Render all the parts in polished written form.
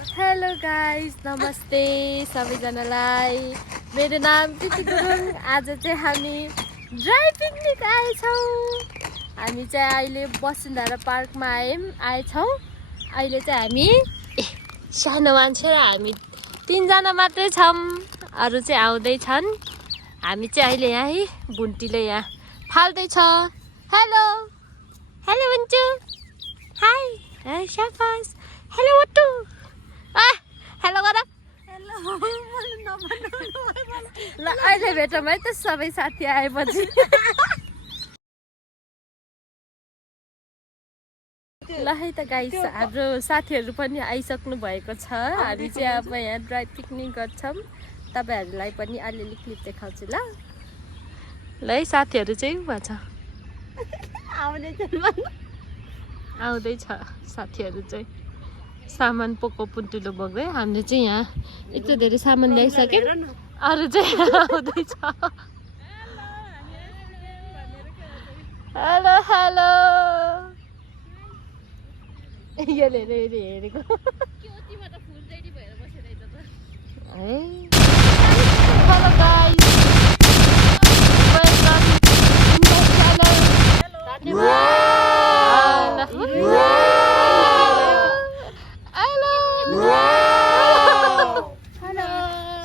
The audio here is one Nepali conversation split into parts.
हेलो गाइस, नमस्ते सबैजनालाई। मेरो नाम प्रीति गुरुङ। आज चाहिँ हामी ड्राई पिकनिक आएछौँ। हामी चाहिँ अहिले वसुन्धरा पार्कमा आएछौँ। अहिले चाहिँ हामी सानो मान्छे र हामी 3 जना मात्रै छौँ, अरू चाहिँ आउँदैछन्। हामी चाहिँ अहिले यहाँ बुन्टीले यहाँ फाल्दैछ। हेलो हेलो बुन्टु, हाई शाबास। हेलो बुट्टु, हेलो गर। ल अहिले भेटौँ है त सबै साथी आएपछि। ल है त गाइस, हाम्रो साथीहरू पनि आइसक्नु भएको छ। हामी चाहिँ अब यहाँ ड्राई पिकनिक गर्छौँ। तपाईँहरूलाई पनि अलिअलि क्लिप देखाउँछु ल। ल है, साथीहरू चाहिँ भएको छ, आउँदैछ साथीहरू चाहिँ। सामान पोको पुन्तुलो बोक्दै हामीले चाहिँ यहाँ यत्रो धेरै सामान ल्याइसक्यौँ। अरू चाहिँ आउँदैछ। हेलो हेलो, यसले हेरेको hello guys, welcome in my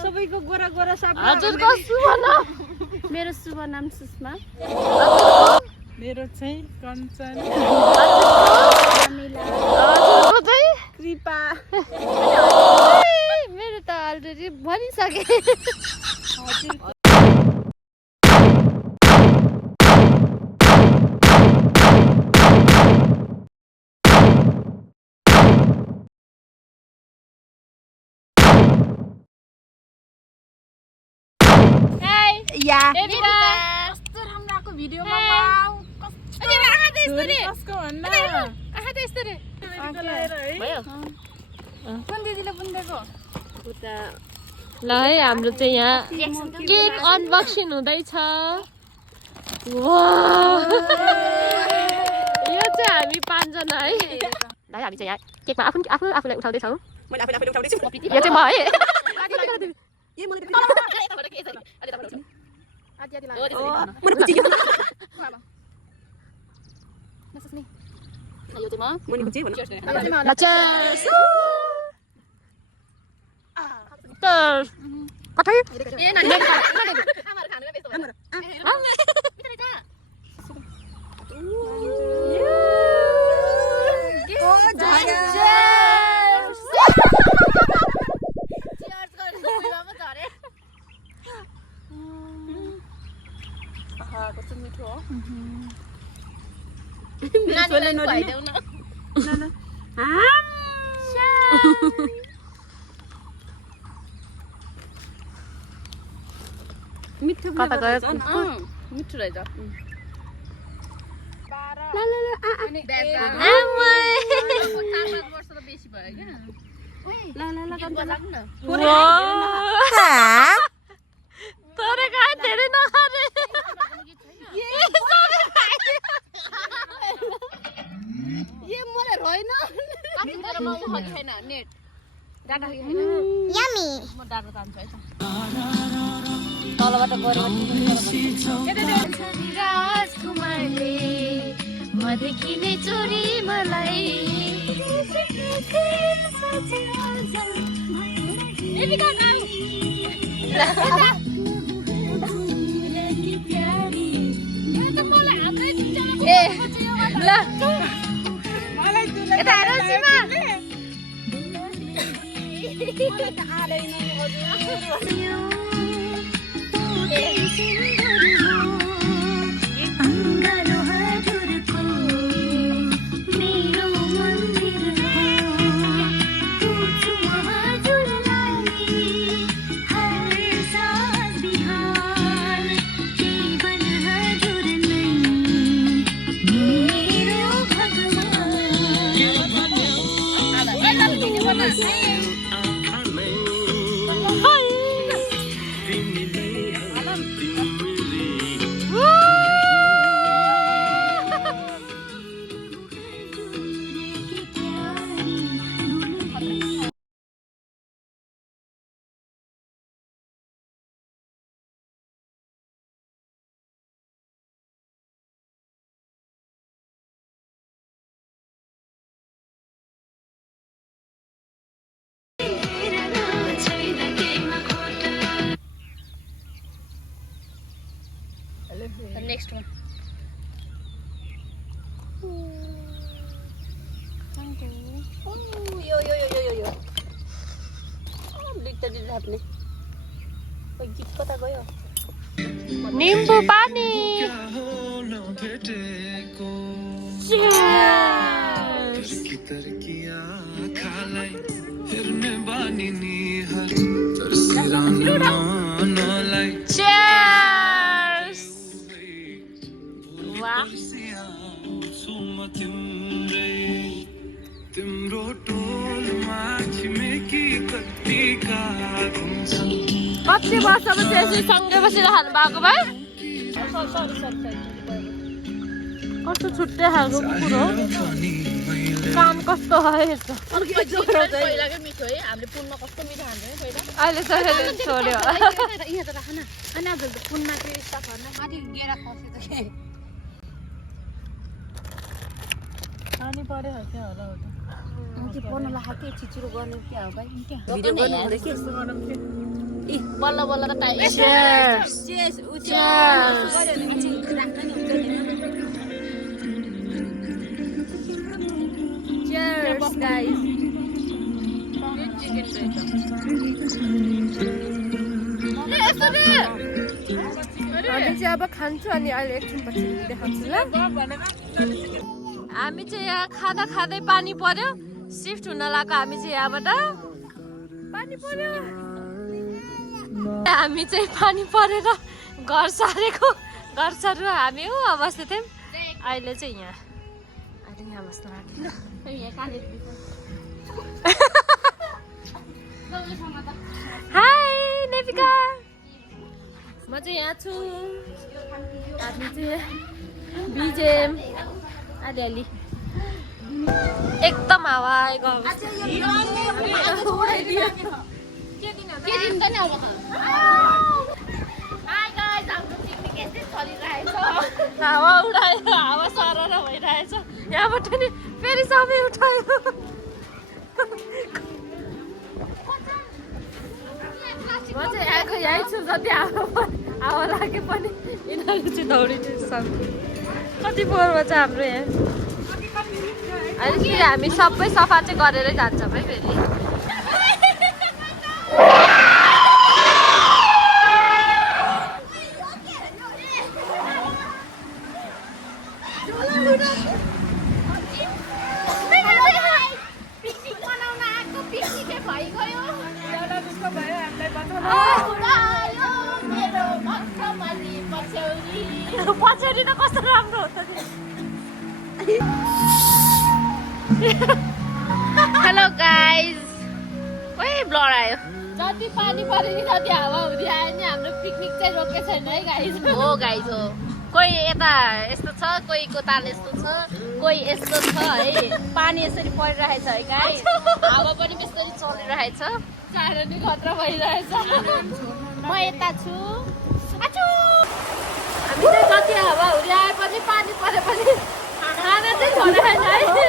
सबैको गोरा गोरा सापला। हजुरको शुभ नाम? मेरो शुभ नाम सुषमा। मेरो चाहिँ कञ्चन। हजुरको चाहिँ कृपा। मेरो त अलरेडी भनिसके। या कस्तो राम्रोको भिडियोमा वाउ कस्तो कसको भन्नु आहा त यस्तो रे भयो। कुन दिदीले बुन्देको ल है, हाम्रो चाहिँ यहाँ केक अनबक्सिङ हुँदैछ। यो चाहिँ हामी 5 जना है। ल हामी चाहिँ यहाँ केकमा आफूलाई उठाउँदैछौँ। यो चाहिँ म है। कस्तो मिठो हो। मिठो कता गयो? मिठो रहेछ। तोरे कहाँ धेरै नखाने। तलबाट राजकुमारले मदेखिने चोरी मलाई ल यता हेर सीमा। नेक्स्टमा यो लाग्ने गीत कता गयो निम्बु पानी Cheers! Wow. कति वर्षपछि यसरी सँगै बसिरहनु भएको भए कस्तो छुट्टै खालको कुकुर हो काम कस्तो है यस्तो पहिलाकै मिठो है हामीले पुनमा कस्तो मिठो खान्थ्यौँ है पहिला अहिले त छोड्यो यहाँ त राख न अनि अब पुनमा चाहिँ स्टफ गर्न माथि गेरा खस्यो त के पानी पर्यो क्या होला के पर्न लाग्यो के छिचिरो गर्ने के हो भाइ भिडियो गर्नु हुँदै के यस्तो गरम थियो इ बल्ल बल्ल त टाइम Cheers! चेस Cheers, guys. हामी चाहिँ अब खान्छौँ अनि अहिले एकछिनपछि देखाउँछु ल हामी चाहिँ यहाँ खाँदा खाँदै पानी पर्यो सिफ्ट हुन लाग्यो हामी चाहिँ यहाँबाट पानी पर्यो हामी चाहिँ पानी परेर घर सारेको घर सारेर हामी हो बस्दै थियौँ अहिले चाहिँ यहाँ बस्न लाग्यो हाई नेविका म चाहिँ यहाँ छु हामी चाहिँ बिजेम अलिअलि एकदम हावा आएको हावा उडायो हावा सरर भइरहेछ यहाँबाट नि फेरि सबै उठायो म चाहिँ आएको यहीँ छु जति हावा लागे पनि यिनीहरू चाहिँ दौडिन्छ कति पोहोरमा छ हाम्रो यहाँ अहिले फेरि हामी सबै सफा चाहिँ गरेरै जान्छौँ है फेरि पछाडि त कस्तो राम्रो हो त हेलो गाइज ओइ ब्लर आयो जति पानी पऱ्यो नि जति हावा हुँदै आयो नि हाम्रो पिकनिक चाहिँ रोकेको छैन है गाइज हो गाइज हो कोही यता यस्तो छ कोहीको ताल यस्तो छ कोही यस्तो छ है पानी यसरी परिरहेछ है गाइज हावा पनि यसरी चलिरहेछ चारो नि खतरा भइरहेछ म यता छु हामी चाहिँ जति हावा हुँदै आए पनि पानी परे पनि खाना चाहिँ छोडेर है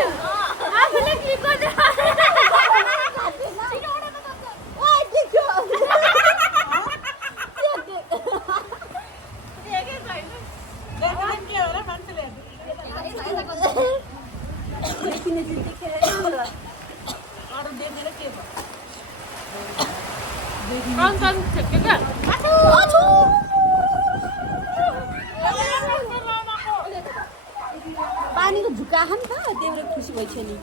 आफूले क्लिक गर्दै पानीको झुक्का खान त त्यही भएर खुसी भइछ नि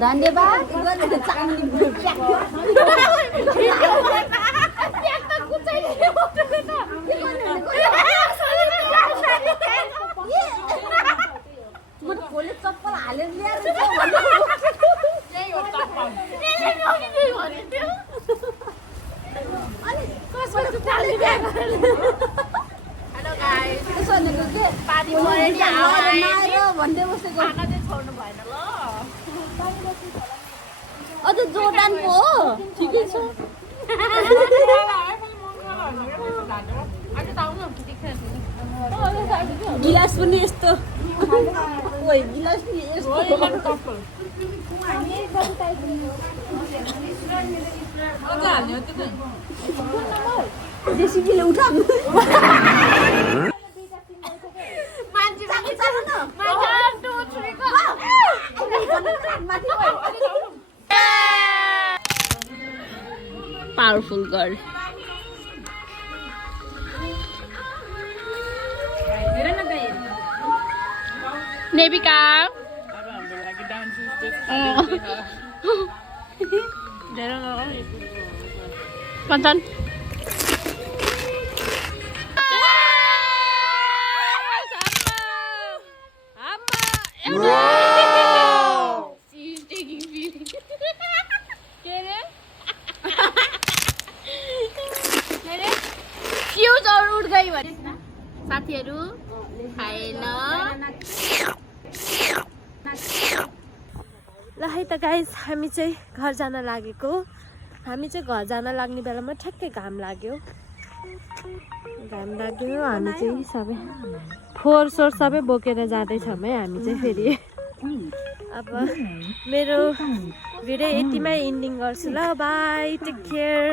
धन्यवाद चप्पल हालेर ल्याएर अझ जोर्डान पो हो ठिकै छ गिलास पनि यस्तो जेसीबीले उठाउनु पावरफुल गर्ल नेबिका कञ्चन फ्यूज और उठ गई भने साथीहरु खाएन ल है त गाइस हामी चाहिँ घर जान लागेको हामी चाहिँ घर जान लाग्ने बेलामा ठ्याक्कै घाम लाग्यो हामी चाहिँ सबै फोहोर सोहोर सबै बोकेर जाँदैछौँ है हामी चाहिँ फेरि अब मेरो भिडियो यतिमै एन्डिङ गर्छु ल बाई टेक केयर